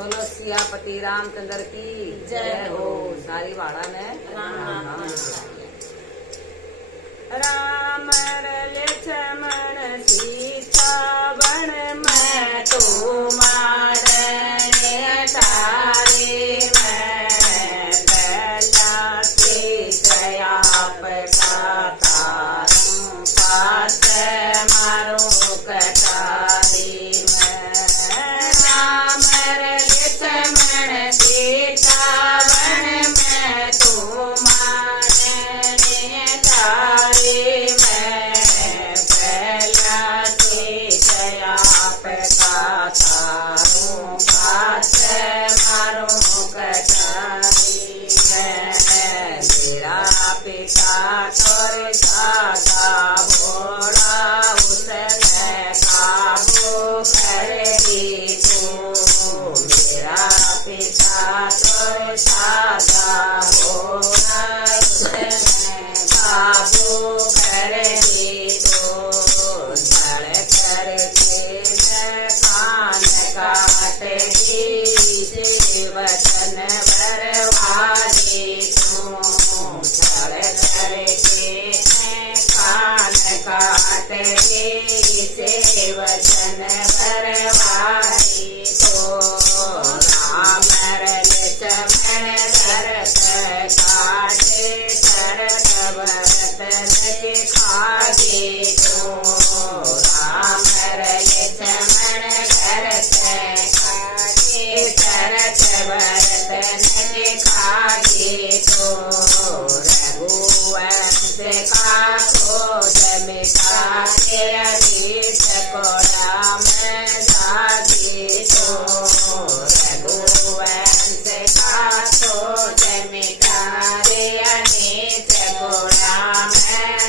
बोलो सियापति रामचंद्र की जय हो। सारी वाड़ा में राम लक्ष्मण सीता वन में तुम्हारे तारे में दया से दया पता पास मारो कटारी में राम लक्ष्मण सीता वन में तुम्हारे तारे में पहला से दया पता पास मारो कटारी में मेरा पिता तोर सादा भोला उसने काबू कर दी तू मेरा पिता तोर सादा भोला उसने काबू कर दी तू धड़ करके कान काटेगी से वचन बरवादी तू धड़ करके कान काटेगी से वचन बरवादी तो राम लक्ष्मण भरत काटे शरत भरत खागे तो राम लक्ष्मण भरत काटे शरत भरत खागे तो रघुवंश का क्रोध मिटा के अनीत को राम जागे तो रघुवंश का क्रोध मिटा रे अनीत को राम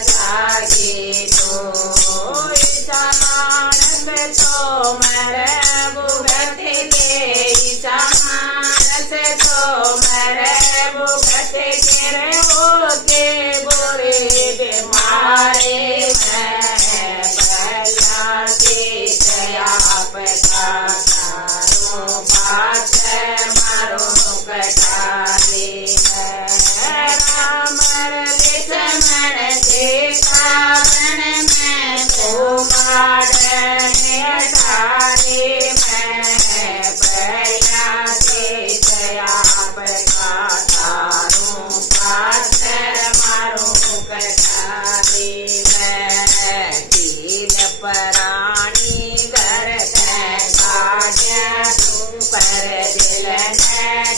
जागे तो मानस तो मर भुगत के मानस तो मर भुगत के होते बुरे बीमारे में भला से दया पता बात मारो कटारे में राम लक्ष्मण सीता वन में तुम्हारे तारे में पहला से दया पता पास मारो कटारे में तीन प्राणी घर काज तू पर दिल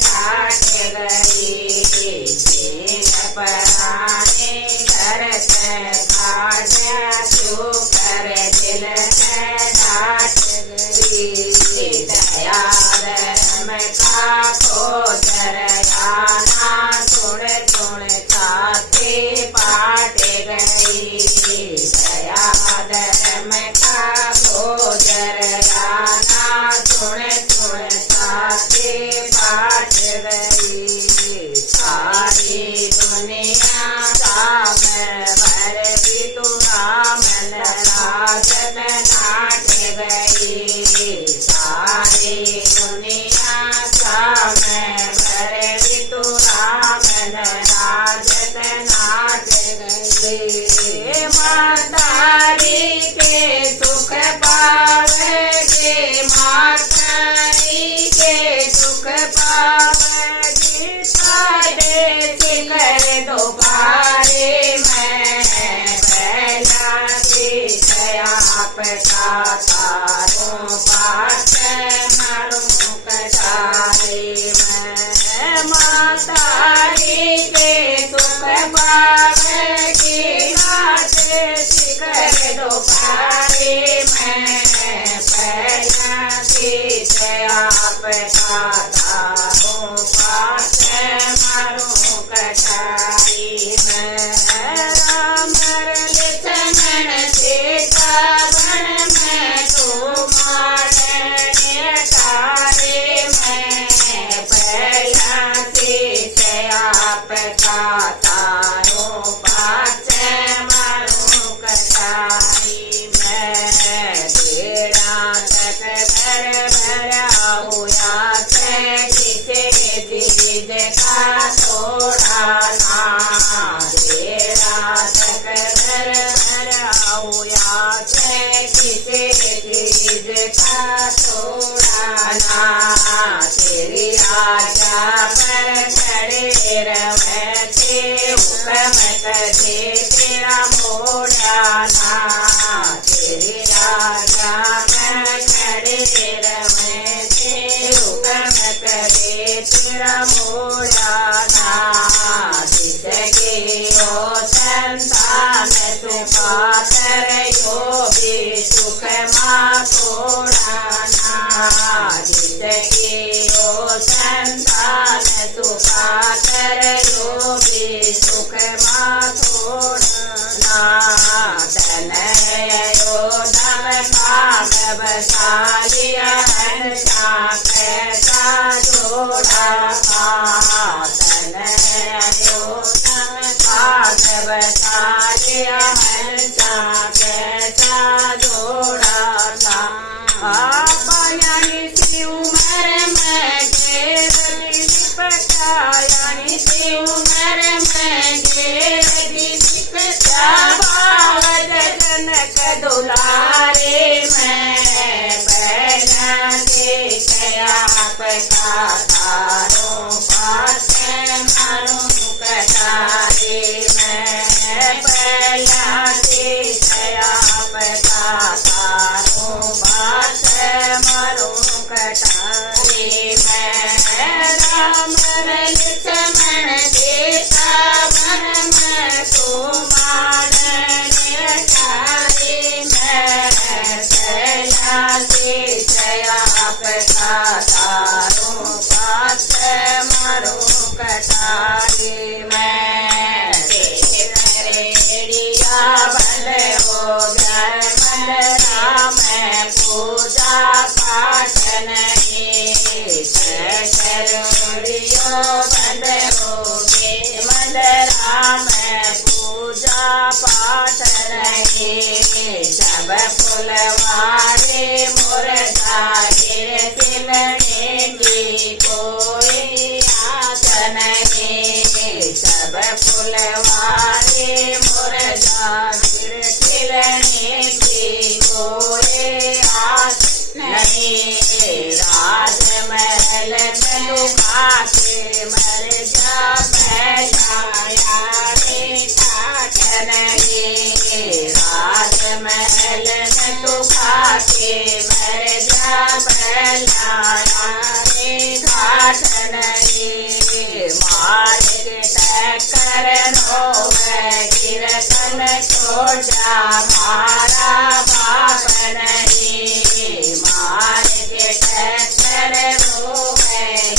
घाट गई तीन प्राणी घर काज तू पर दिल घाट गई दया धर्म का खोजर गाना सुन सुन छाती पाट गई दया धर्म का खोजर गाना सुन सुन छाती पाट गई सारी दुनिया काम भर भी तू राम राजन नाट गई सारी दुनिया काम भर भी तू राम राजन नाट गई मातारी के सुख पावेगे मातारी के सुख पावेगी सारे शिखर दोबारे में पहला से दया पता तारों पास मारो कटारे में मातारी के सुख पावेगी नाचे शिखर दोबारे में पहला से दया पता तारों पास मारो कटारी में राम लक्ष्मण सीता वन में तुम्हारे तारे में पहला से दया पता तारों पास मारो कटारी में देरा तक भर भरा हुआ आपका तारो पासे मारू कटारे मैं पहला से आपका तारो पासे मारू कटारे मैं राम लक्ष्मण सीता वन में कुमार ठारे मैं पहला से आपका तारो पास मारो कटारे मैं रेडिया बल हो गए मन राम पूजा पाठ नहीं करोड़ियो बंद हो गे मन राम पूजा पाठ नहीं सब फुलवारे मुर्दारे खिलने की कोई आस नहीं सब फुलवारे मुर्दारे खिलने की कोई आस नहीं राजमहल में दुखा के मर जा बैठाया रे ठाठ नहीं राजमहल में दुखा के मर जा बैठाया रे ठाठ नहीं मारे टक्कर नो गिरतन छोड़ा मारा बाप नहीं मार के टक्कर रो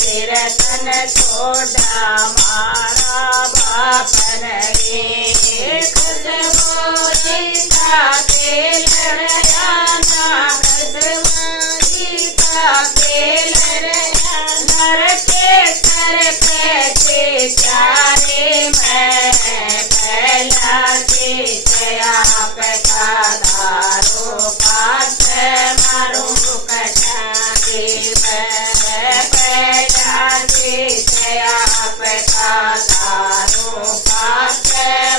गिरतन छोड़ा मारा बाप नहीं खुशबू सीता के लड़याना खुशबू सीता के लड़याना के सर पे चारे मैं पहला से आपका तारो पास मारू कटारे मैं पहला से आपका तारो पास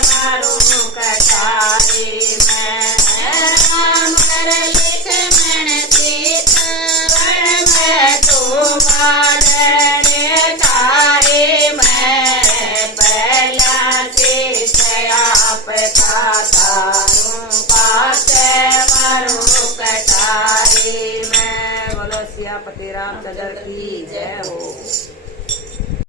मारू कटारे मैं राम लक्ष्मण सीता वन में कुमार ठारे मैं पहला से आपका तारो पास मारू कटारे मैं। बोलो सियापति रामचंद्र की जय हो।